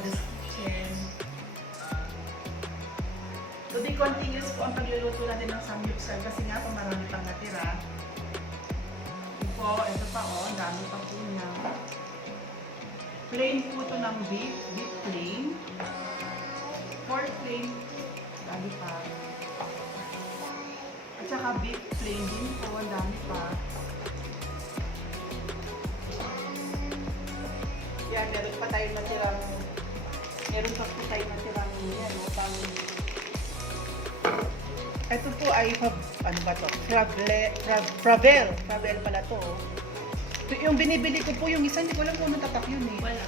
Mother's Kitchen. Today continuous po ang pagluluto natin ng samgyeopsal kasi nga po marami pang natira. Ito pa ang dami pa po niya. Plain po ito ng beef plain. Pork plain, dami pa. At saka beef plain din po, ang dami pa. Yan, meron pa tayong natirang yan, pang ito po ay ano ba to? Fravel pala to. Ito yung binibili ko po, yung isa hindi ko alam kung anong tatak yun eh. Wala.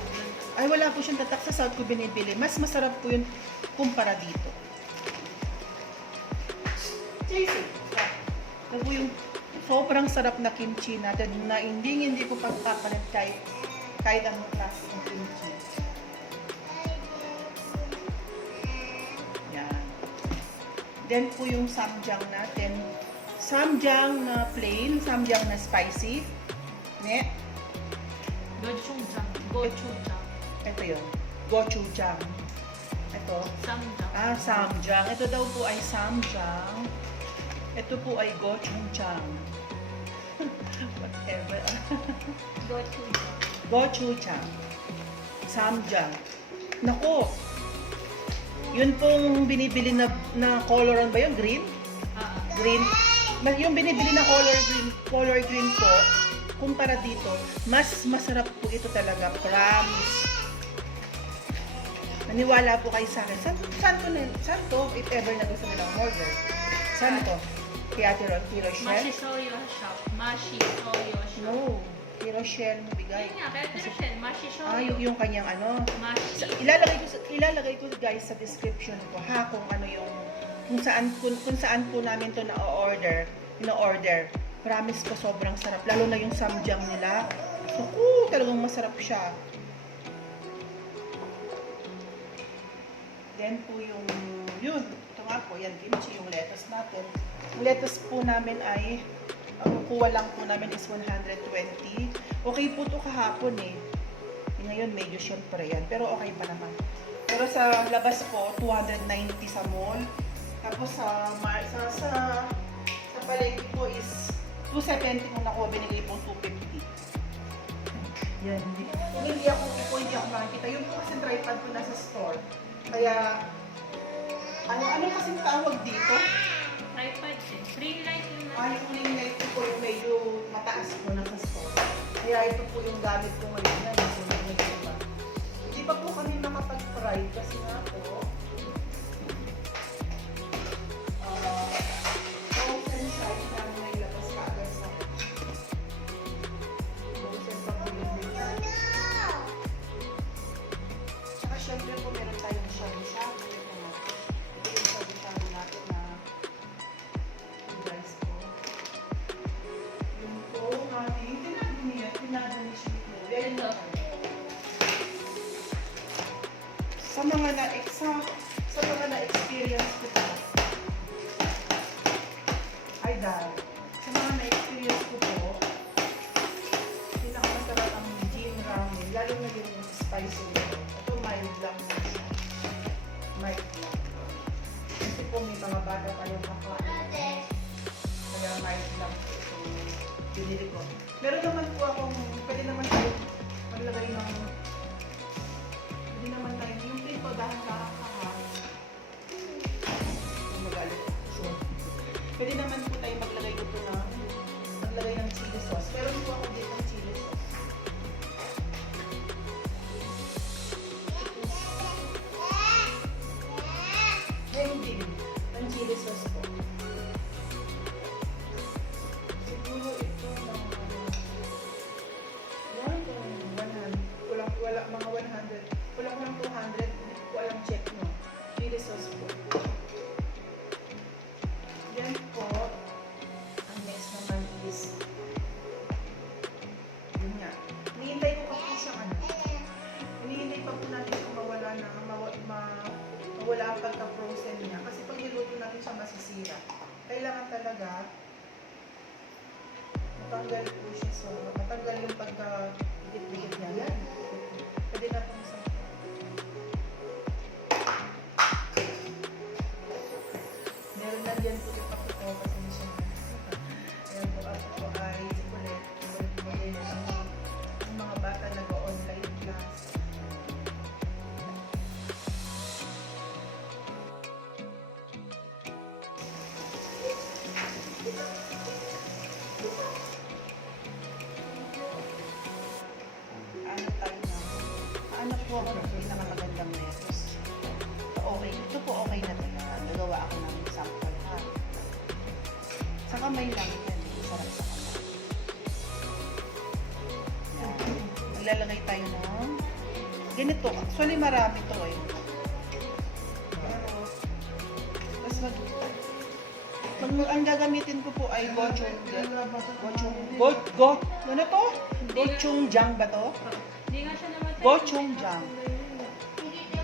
Ay wala po siyang tatak, sa South ko binibili. Mas masarap po yun kumpara dito. Cheesy. Ito po yung sobrang sarap na kimchi natin na hindi ko pagpapalit kahit anong klase ng kimchi. Yan. Then po yung samjang natin. Samjang na plain, samjang na spicy. Ne? Gochujang. Ito yun. Gochujang. Ito. Samjang. Samjang. Ito daw po ay samjang. Ito po ay gochujang. Whatever. Gochujang. Gochujang. Samjang. Nako. Yun pong binibili na coloran ba yun? Green? Green. Yung binibili na color green po, kumpara dito, mas masarap po ito talaga. Promise. Naniwala po kayo sa akin. Saan to? If ever na gusto nilang order. Saan to? Kaya Tiro Shell? Mashi Soyo Shop. Mashi Soyo Shop. No. Tiro Shell mo bigay. Yun nga, kaya Shell. Mashi Soyo. Yung kanyang ano. Mashi. Ilalagay ko guys sa description ko ha kung ano yung kung saan po namin to na-order. Promise ko sobrang sarap lalo na yung samjang nila. So, talagang masarap siya. Then po yun. Ito nga po, yan kimchi, yung lettuce natin. Yung lettuce po namin ay ang kuha lang po namin is 120. Okay po to kahapon eh. Ngayon medyo syempre yan, pero okay pa naman. Pero sa labas po, 290 sa mall. Tapos sa palengke po is 270 kung nakuha, binigay po 250. Yan, kung hindi ako makikita. Yun po kasi tripod ko nasa store. Kaya, ano kasing tawag dito? Tripod din. Ring light yun na. Yung ring light ko po yung medyo mataas po nasa store. Kaya ito po yung gamit ko ngayon na hindi pa po kami makapag-fry kasi nga po frozen size namin na ilabas ka agad sa frozen pa po yung dito. Tsaka syempre po meron tayong shabu-shabu. Ito yung shabu-shabu natin na guys po. Yung po ating tinadanish nito. Very good. Sa mga na-experience ko po, sa mga na-experience ko po, pinakamasarap ang Jin ramen, lalo na yung spicy nito. Ito mild lang na siya. Mild lang. Kasi po may mga bata pa yung kakain. Kaya mild lang po itong binili ko. Meron naman po akong, pwede naman tayo maglagay ng yung prito dahil nakakahan. Magalit. So, pwede naman po tayo maglagay ng chili sauce. Pero hindi po ako dito ng chili sauce. Ngayon din, ng chili sauce po. Siguro ito mga wala mga 100. Kulang 200, hindi ko alam check no. Chili sauce po. Yan po, ang next naman is, yun nga, hinihintay ko pa po siyang hinihintay pa po natin kung mawala ang pagka-frozen niya. Kasi pag niluto natin siya masisira. Kailangan talaga matanggal po siya matanggal yung pagka-dikit-dikit niya. Yan. Pwede na po sa kamay lang. Yan, sarap sa kamay. Yan. Maglalagay tayo ng ganito. Actually, marami to eh. Tapos ang gagamitin ko po ay ano to? Gochujang ba to? Hindi nga siya naman. Gochujang.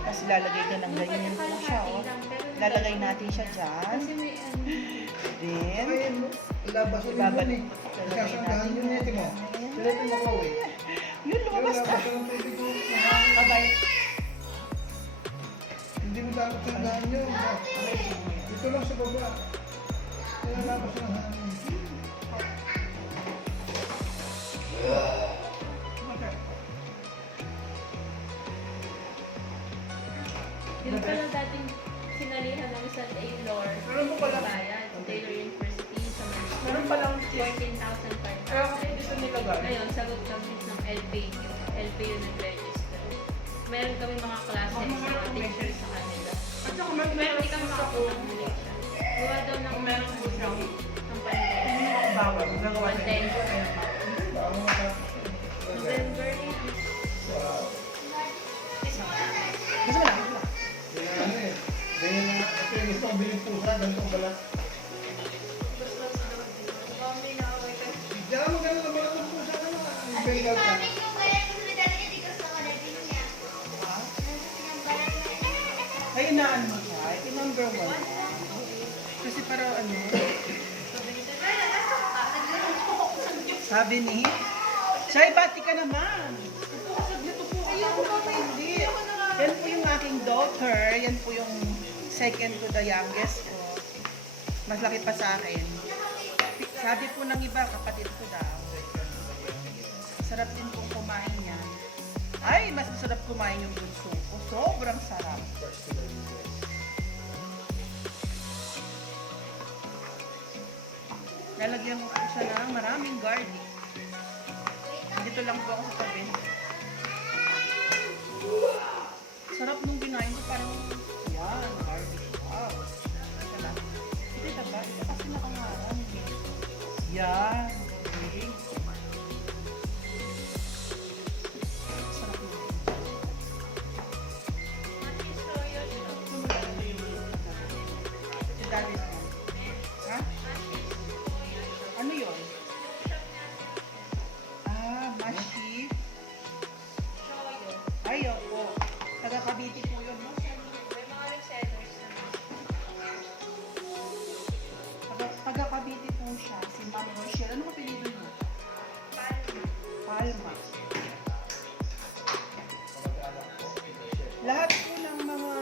Tapos lalagay ka ng ganyan po siya, oh. Lalagay natin siya dyan. Kasi may ano. Then, Labas ulit yun eh. Isasandahan yun eh, mo. Sila ito nakaw eh. yun, lumabas na. Labas ng tubig ko. Kabay. Hindi mo dapat sandahan yun. Dito lang sa baba. Kaya labas ng hangin. Yun pala dating sinalihan ng isang Taylor. Meron mo pala. Bayan, Taylor University sa Manila. Meron palang 14,500. Pero kung hindi sa nilagay. Ngayon, sagot kami ng LPU. LPU nag-register. Meron kami mga classes, mga teachers sa kanila. At saka Meron di kami makakuha ng Malaysia. Gawa daw ng meron po siyang ng pandemic. bawal. Nagawa sa inyo. November 8. Gusto mo lang? Ano eh. Ganyan na. Ito yung gusto kong biling pusa. Ganito ang balat. Diyan mo ganun ang balat ng pusa ka na. Ang Bengal ka. Ay, inaan mo siya. Ito number 1. Kasi para ano, sabi ni, Chay, bati ka naman. Upo ka saglit, upo ka. Ayaw ko ba hindi? Yan po yung aking daughter. Yan po yung second to the youngest ko. Mas laki pa sa akin. Sabi po ng iba, kapatid ko daw. Sarap din pong kumain yan. Ay, mas masarap kumain yung bunso ko. Sobrang sarap. Lalagyan ko siya ng maraming garlic. Dito lang po ako sa tabi. Sarap nung kinain ko, parang yan, garlic. Wow. Ito lang. Ito diba? Ito kasi nakangarang. Yan. Okay. Sarap nung. Ito dali na. Ha? Ano yun? Ah, mashi. Ay, opo. Taga Cavite po yun, no? Taga Cavite po siya. Si Ma'am Rochelle. Ano apelido mo? Palma. Lahat po ng mga...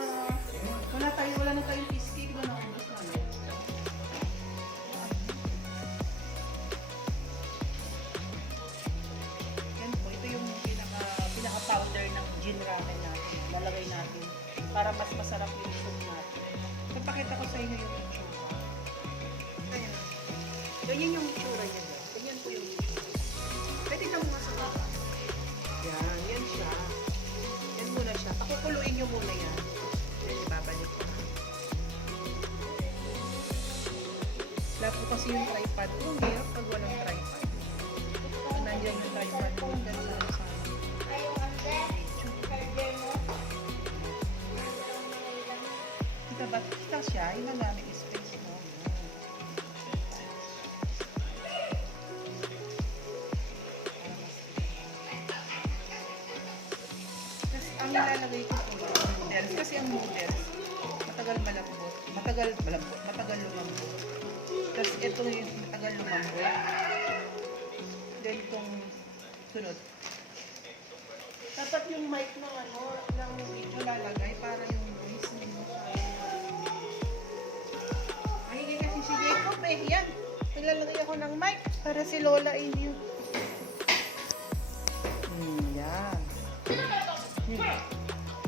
Wala na tayong cheesecake doon ako gusto namin. Yan po, ito yung pinaka-powder ng gin ramen natin. Lalagay natin para mas masarap yung soup natin. Papakita ko sa inyo yung itsura. Ayan. Ganyan yung itsura niya. Ganyan po yung itsura. Pwede ka mga sa baba. Yan siya. Yan muna siya. Pakukuluin nyo muna yan. Yan, ibabalik ko. Wala po kasi yung tripod. Kung hirap pag walang tripod. Kung nandiyan yung tripod ko, hanggang sa kita ba? Kita siya. Yung malamig space mo. Tapos ang nilalagay ko po yung noodles. Kasi ang noodles, matagal malambot. Matagal lumambot. Tapos ito yung matagal lumambot. Then itong sunod. Dapat yung mic ng ng video lalagay para yung voice mo. Ay, hindi kasi si Jacob eh. Yan. Nilalagay ako ng mic para si Lola ay mute. Yan.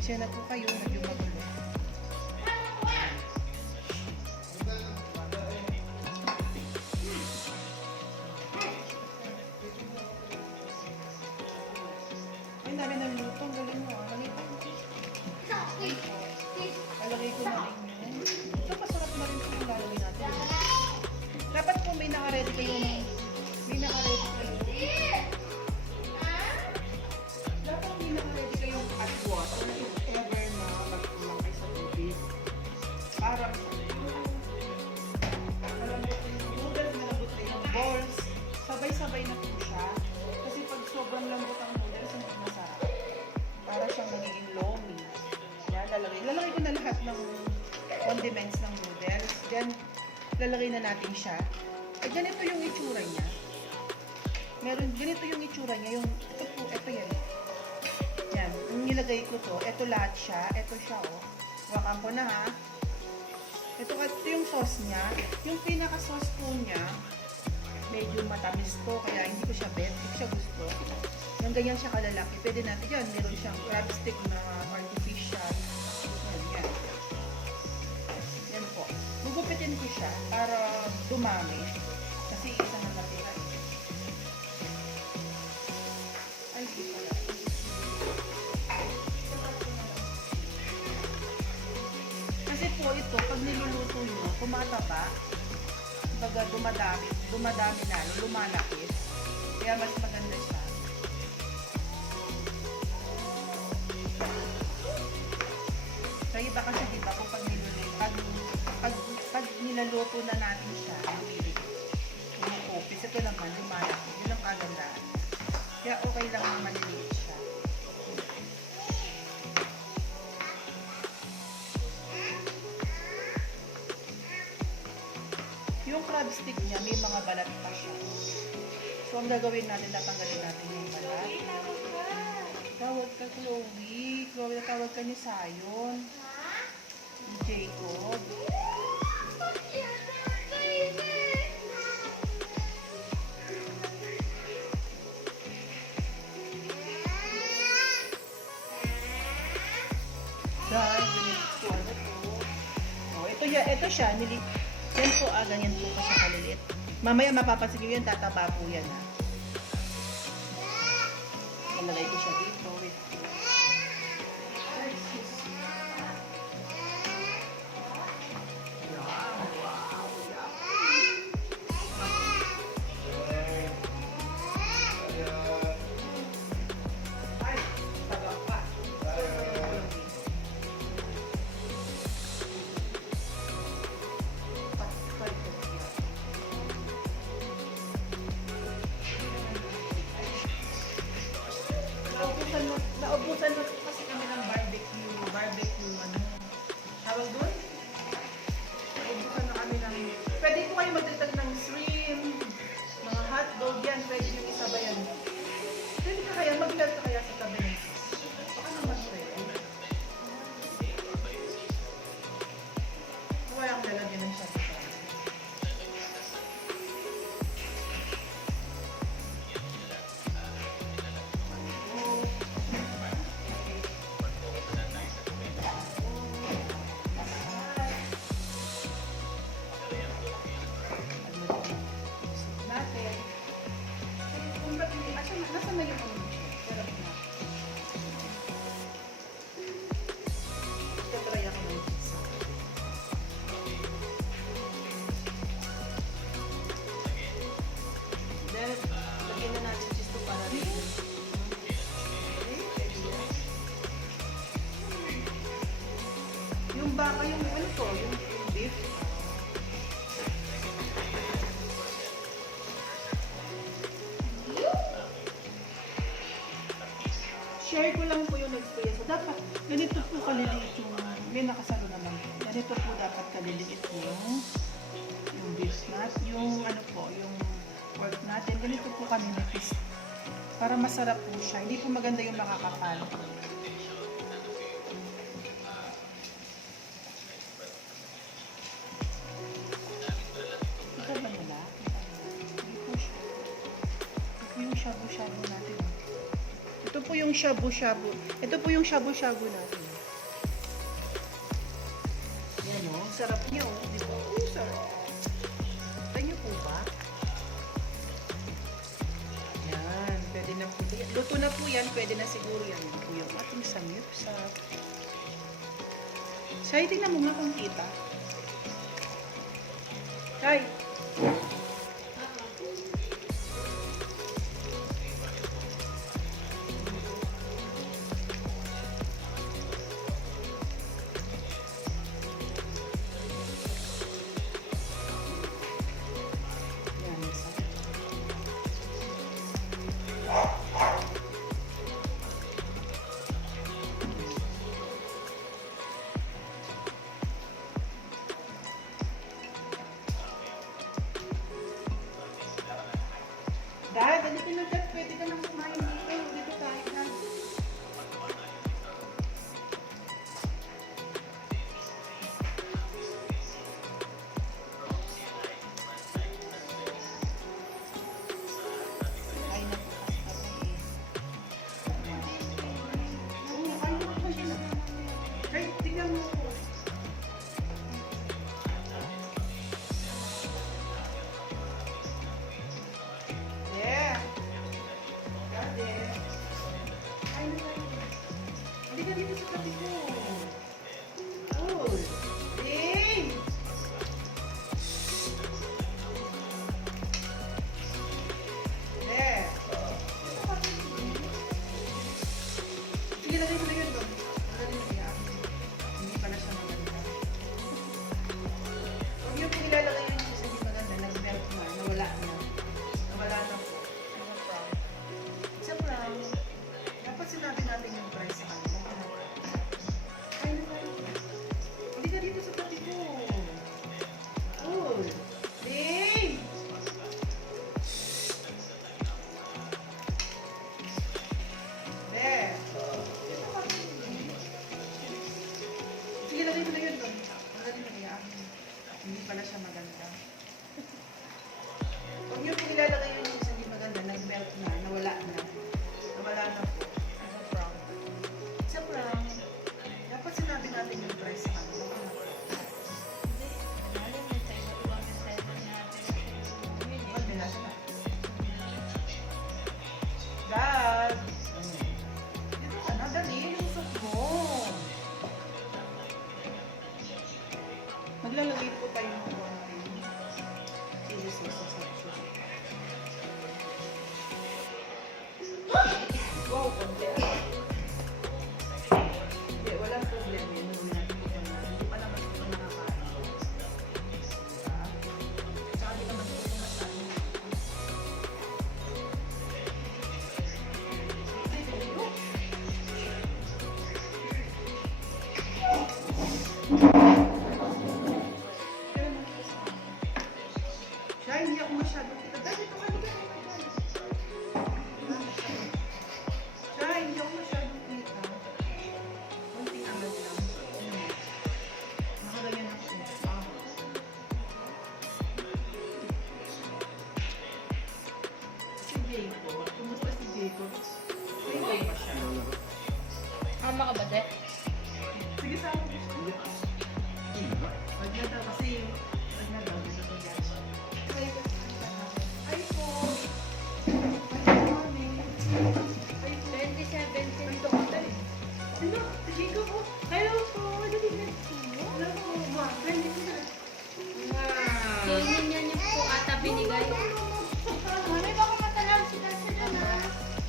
Siya na po kayo. Medyo magulo. Ay, dami ng luto. Ang galing mo. Lalagay ko na rin yun. Ito, masarap na rin po yung lalagay natin. Dapat po may okay na po siya. Kasi pag sobrang lambot ang noodles, hindi masarap. Para siyang nagiging loamy. Yan, lalagay ko na lahat ng condiments ng noodles. Then, lalagay na natin siya. At ganito yung itsura niya. Ganito yung itsura niya. Ito yan. Yan, yung nilagay ko to. Ito lahat siya. Ito siya, oh. Wakan ko na, ha. Ito yung sauce niya. Yung pinaka-sauce po niya, medyo matamis po, kaya hindi ko siya bet. Hindi ko siya gusto. Yung ganyan siya kalalaki. Pwede natin yan. Meron siyang crab stick na artificial. Yan. Yan po. Gugupitin ko siya para dumami. Kasi isa na natira. Ay, di pala. Kasi po ito, pag niluluto nyo, tumataba. Baga dumadami na, lumalaki. Kaya mas maganda siya. Kaya iba kasi diba kung pag nilaluto na natin siya, umukupis. Ito naman, lumalaki. Yun ang kagandahan. Kaya okay lang na maliliit siya. Yung crab stick niya, may mga balat pa siya. So, ang gagawin natin, natanggalin natin yung balat. Tawag ka, Chloe. Chloe, tawag ka ni Sayon. Ni Jacob. Dahil, ganito po. Oh, ito siya. Yan po, ganyan po kasi kalilit. Mamaya mapapansin nyo yan, tataba po yan, ha. Nalagay ko siya dito. Wait. Ay, taga pa. Naubusan na kasi kami ng barbecue, ano, tawag doon? Naubusan na kami ng, pwede po kayo magdagdag ng shrimp, mga hotdog yan, pwede yung isabayan. Pwede ka kaya, mag-vlog ka kaya sa tabi ng baka naman pwede. Walang lalagyan ng siya. Nasa may yung pero na. Tatry ako ng pizza. Then, lagyan na natin cheese to para rin. Yung baka, yung ano to, yung beef. Share ko lang po yung experience. Dapat, ganito po kaliliit yung, may nakasalo naman po. Ganito po dapat kaliliit yung beef nut, yung ano po, yung pork natin. Ganito po kami nipis. Para masarap po siya. Hindi po maganda yung makakapal. Ito ba nila? Hindi po siya. Ito yung shabu-shabu natin. Ito po yung shabu-shabu. Ito po yung shabu-shabu natin. Yan o. Sarap niya o. Di ba? Sarap. Kita niyo po ba? Yan. Pwede na po. Luto na po yan. Pwede na siguro yan. Yan po yung ating samyupsap. Say, tingnan mo nga kung kita. Say. Good. Hey! There. Sige, lagay mo na yun doon. Lagay mo yan. Hindi pala siya maganda. Huwag niyo po nilalagay yun sa hindi maganda. Nag-melt na. Nawala na. Nawala na po. It's a prank. It's a prank. Dapat sinabi natin yung price sa kanila. Ay, naman. Hindi ka dito sa pati ko. Good. Ding! There. Sige, lagay mo na yun doon. Lagay mo na yan. Hindi pala siya maganda. Huwag niyo po nilalagay yun sa hindi maganda. Nag-melt na. Nawala na. Nawala na po. It's a prank. It's a prank. Dapat sinabi natin yung price sa kanila. Alam mo, tayo mag-1 natin. Ba't may nasa na? Dad! Dito ka na, dali. Lusok mo. Maglalagay po tayo ng konting chili sauce sa sauce. Wow, konti. Hindi, walang problema yun. Hindi pa naman ito nakakain. Tsaka di naman ito masyado. Siya, hindi ako masyadong kita. Dali, ito ka, dali. Siya, hindi ako masyadong kita. Kunting agad lang. Nakaganyan ako. Si Jacob. Kumusta si Jacob? Okay ba siya? Ama ka ba, Dek? Sige, sa ako gusto. Wag na daw kasi wag na daw gusto ko yan. Ay po. Ay po, mami. Ay po. 2017. Ito ka dali. Sino? Si Jacob po. Hello po. Dali na. Hello po, ma. Friendly po na. So, yun niyo po ata binigay. Mami, baka matalang sila sila na.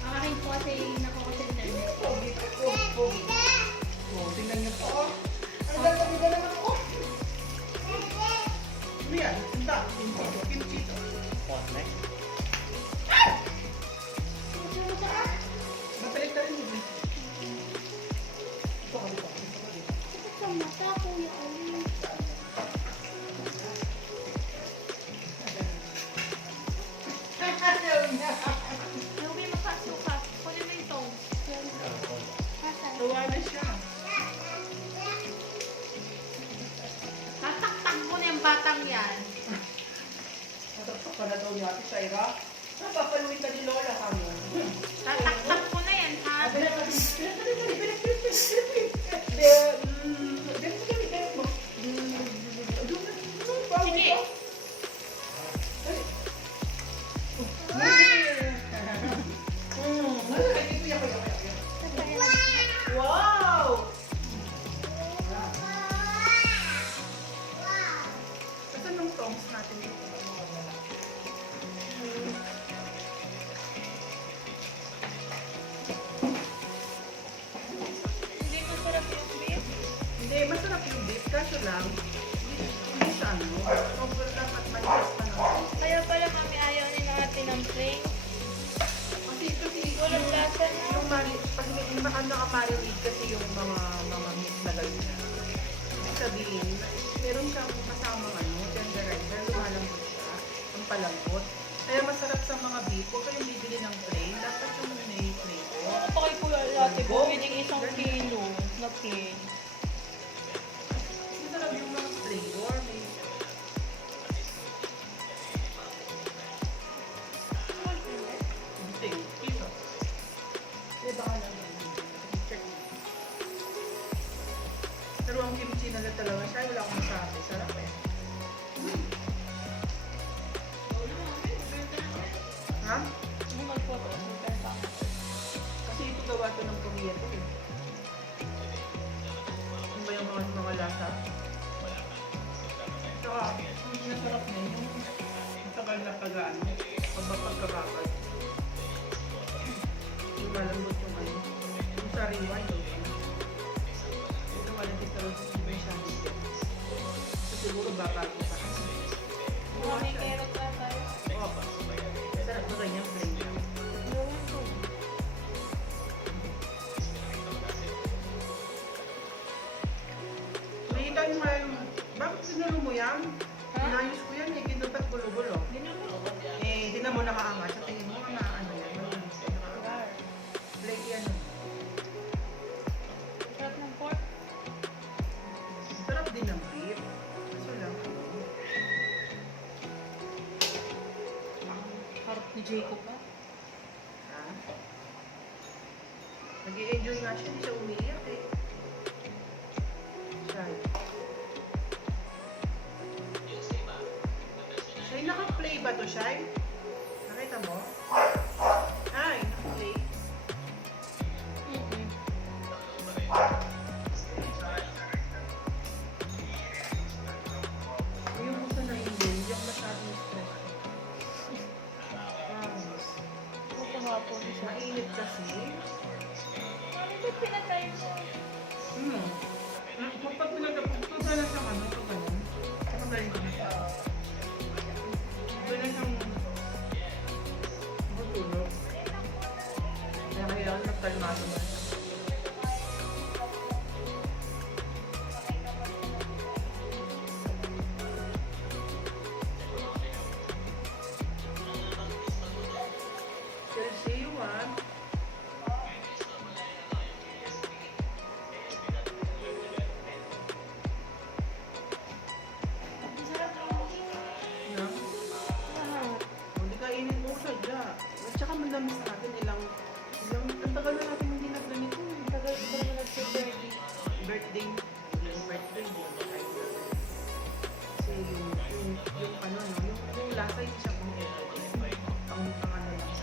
Ang akin po kasi nakuha sa internet. Pogi. Pogi. Oh, tingnan niyo po. Ang ganda naman po. Ano yan? Tinta. Kimchi to. Matalik ka rin mo. Ito ka dito. Sakit sa mata, Kuya Ali. Yung mapasuka. Kunin mo yung tong. Asan? Tuwa na siya. Tataktak ko na yung batang yan. Nataksak ka na daw niya, Ate Shaira. Napapaluin ka ni Lola ka mo. Tataktak ko na yan, ha? Sige. Wow! Saan yung tongs natin dito? Hindi masarap yung beef. Hindi, masarap yung beef. Kaso lang, hindi siya ano. Sobrang dapat maligas pa naman. Kaya pala kami ayaw ni natin ng plain. Kasi Walang lasa na. yung pag naka-marinate kasi yung mga meat na gano'n. Ibig sabihin, meron siyang kasamang tenderizer, lumalambot siya, ang palambot. Kaya masarap sa mga beef, huwag kayong bibili ng plain, dapat yung may flavor. Ano pa kay Kuya Lati? Bumili ng 1 kilo na plain. Masarap yung mga flavor, may... Thank you. Diba ka lang check mo. Pero ang kimchi na talaga siya, wala akong masabi. Sarap eh. Ha? Bumag po ako. Kasi ito gawa to ng Korea to eh. Ano ba yung mga lasa? magbabago ka. Mga may carrot na tayo. Oo. Sarap ba ganyan plain lang? Ewan ko. Nakita mo nga yung, bakit sinulo mo yan? Ha? Inayos ko yan eh, kinupat gulo-gulo. Ginulo. Eh, di na mo nakaangat. Sa tingin mo, ano yan? Gar. Play yan. Sarap ng pork. Sarap din ng beef. Kaso lang. Harap ni Jacob ba? Ha? Nag-i-enjoy nga siya, hindi siya umiiyak eh. Shy. Shy, naka-play ba to, Shy? Nakita mo? Ay, naka-play. Yung puso na hindi, hindi ako masyadong stress. Promise. Kahapon siya. Mainit kasi. Mami, ba't pinatay mo? Pag pinagapag, pag gano'n siyang ano, pag gano'n, kapag galing ko na siya. Gano'n siyang matulog. Kaya kailangan nagkalmado na siya. Chelsea, you want? No? Hindi kainin mo sadya. At saka madamis natin ang tagal na natin hindi nagganito. Ang tagal ko na nag-birthday. Birthday. Yung birthday, hindi naman tayo nagganito. Kasi yung ano, no, yung lasa hindi siya pang pang ano lang.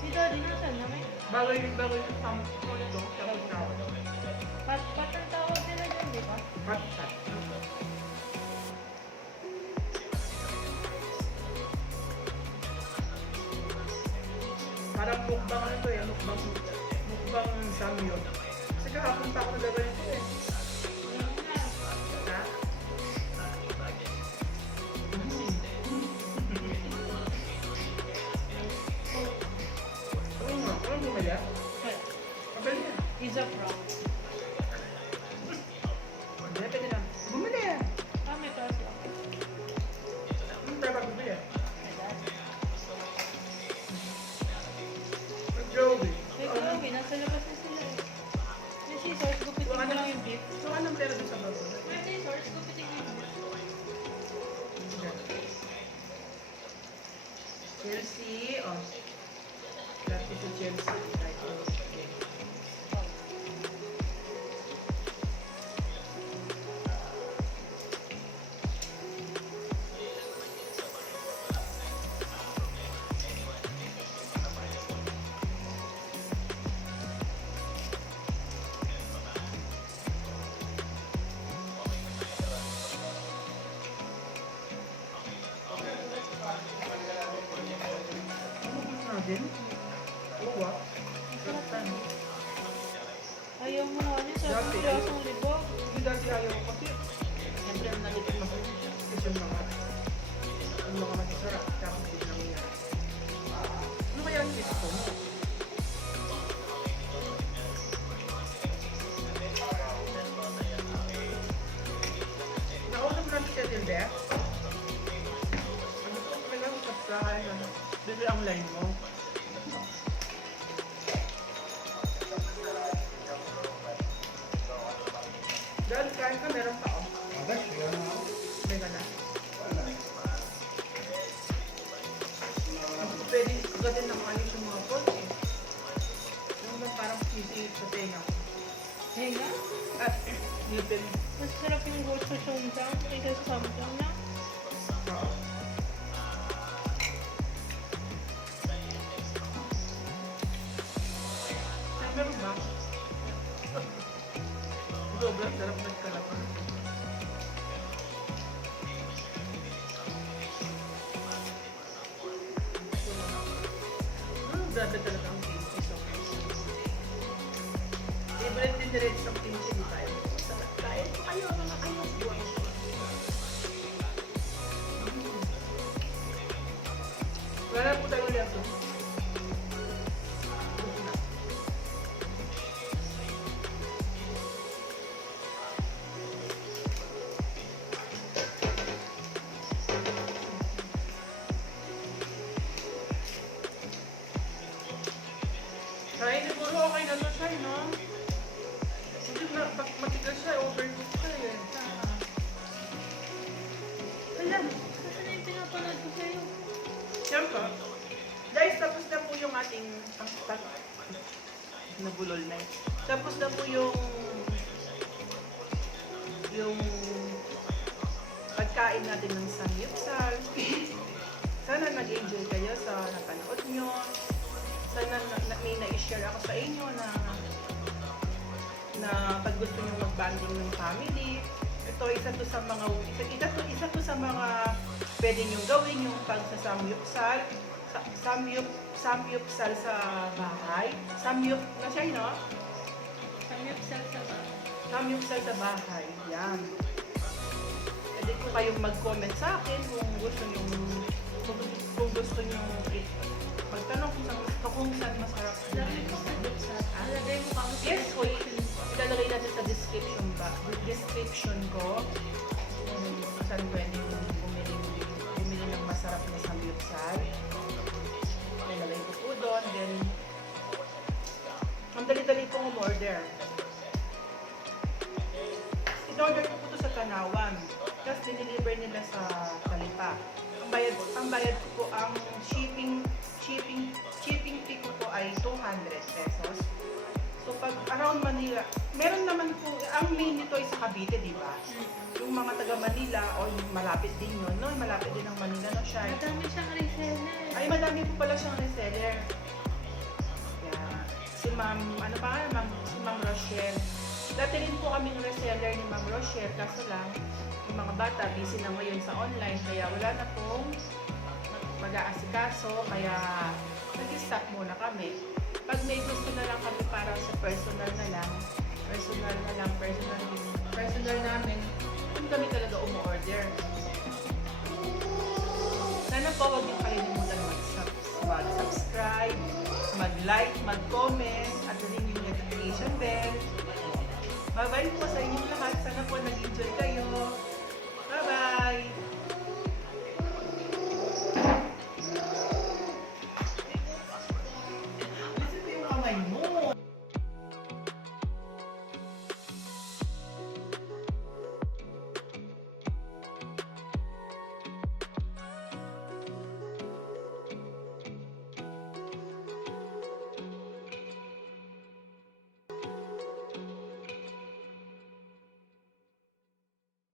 Si Daddy nasan na may? Bagay yung sampo ito, tapos tawag. Pat ang tawag nila dyan, di ba? Pat-pat. Parang mukbang ano to eh, mukbang samyot. Kasi kahapon pa ako nagagalito eh. Ha? Oo nga, parang bumaya. Kabali yan. Is a brown. Hindi, pwede na. Bumali yan. Ah, may class lang. Tayo bumali. Joey. May grabe, nasa labas na sila eh. May scissors, gupitin mo lang yung beef. So, anong pera doon sa bago? May scissors, gupitin mo yung beef. Chelsea, oh. Lati si Chelsea. Right, oh. Okay. Ano din? Oo, ah. Sarap. Ayaw mo nga niya, sabi Dati, mo ayaw. akong libog. Hindi dati ayaw ko kasi siyempre ang nalitin ako kasi yung mga masasarap tapos hindi lang yan. Ano kaya ang gusto mo? Nauna mo lang siya din, Beth? Ano ko kailangan kapsahan na bigla ang line mo? Dahil kain ka, meron pa oh. Ada, siya na ako. May ka na. Wala. Pwede agad na maalis yung mga pot eh. Yung bang parang sisi sa tenga. Henga? At ngipin. Mas sarap yung roast sa Songjiang kaysa sa Samjiang na. Oo. Ay, meron ba? Sobrang sarap nagkalapan. Grabe talaga ang taste. So, ano siya, no? Hindi matigas siya, overcook siya eh. Ayan. Kasi na yung pinapanood ko sa'yo. Yan po. Guys, tapos na po yung ating nabulol na yun. Tapos na po yung pagkain natin ng samgyupsal. Sana nag-enjoy kayo sa napanood nyo. Sana may na-share ako sa inyo na pag gusto nyo mag-banding ng family. Ito, isa to sa mga pwede nyo gawin yung pagsasamyupsal. Samyupsal sa bahay. Na siya, no? Samyupsal sa bahay. Samyupsal sa bahay. Yan. Pwede po kayong mag-comment sa akin kung gusto nyo magtanong kung saan masarap. Lagi mo samyupsal. Alagay mo kamo sa Yes, description. ilalagay natin sa description ko kung saan pwede bumili ng masarap na samyupsal. Ilalagay ko po doon. Then, ang dali-dali pong umorder. In-order ko po ito sa Tanawan. Tapos diniliver nila sa Talipa. Ang bayad ko po, ang shipping fee ko po ay 200 pesos. So pag around Manila, meron naman po, ang main nito ay sa Cavite, di ba? Yung mga taga Manila, o yung malapit din yun, no? Malapit din ang Manila, no, siya. Madami siyang reseller. Ay, madami po pala siyang reseller. Yeah. Si Ma'am, ano pa nga, si Ma'am Rochelle. Dati rin po kaming reseller ni Ma'am Rochelle, kaso lang, yung mga bata, busy na ngayon sa online, kaya wala na pong mag-aasikaso, kaya nag-stop muna kami. Pag may gusto na lang kami para sa personal namin, kung kami talaga umu-order. Sana po huwag niyo kalimutan mag-subscribe, mag-like, mag-comment, at rin yung notification bell. Bye-bye po sa inyong lahat. Sana po nag-enjoy kayo.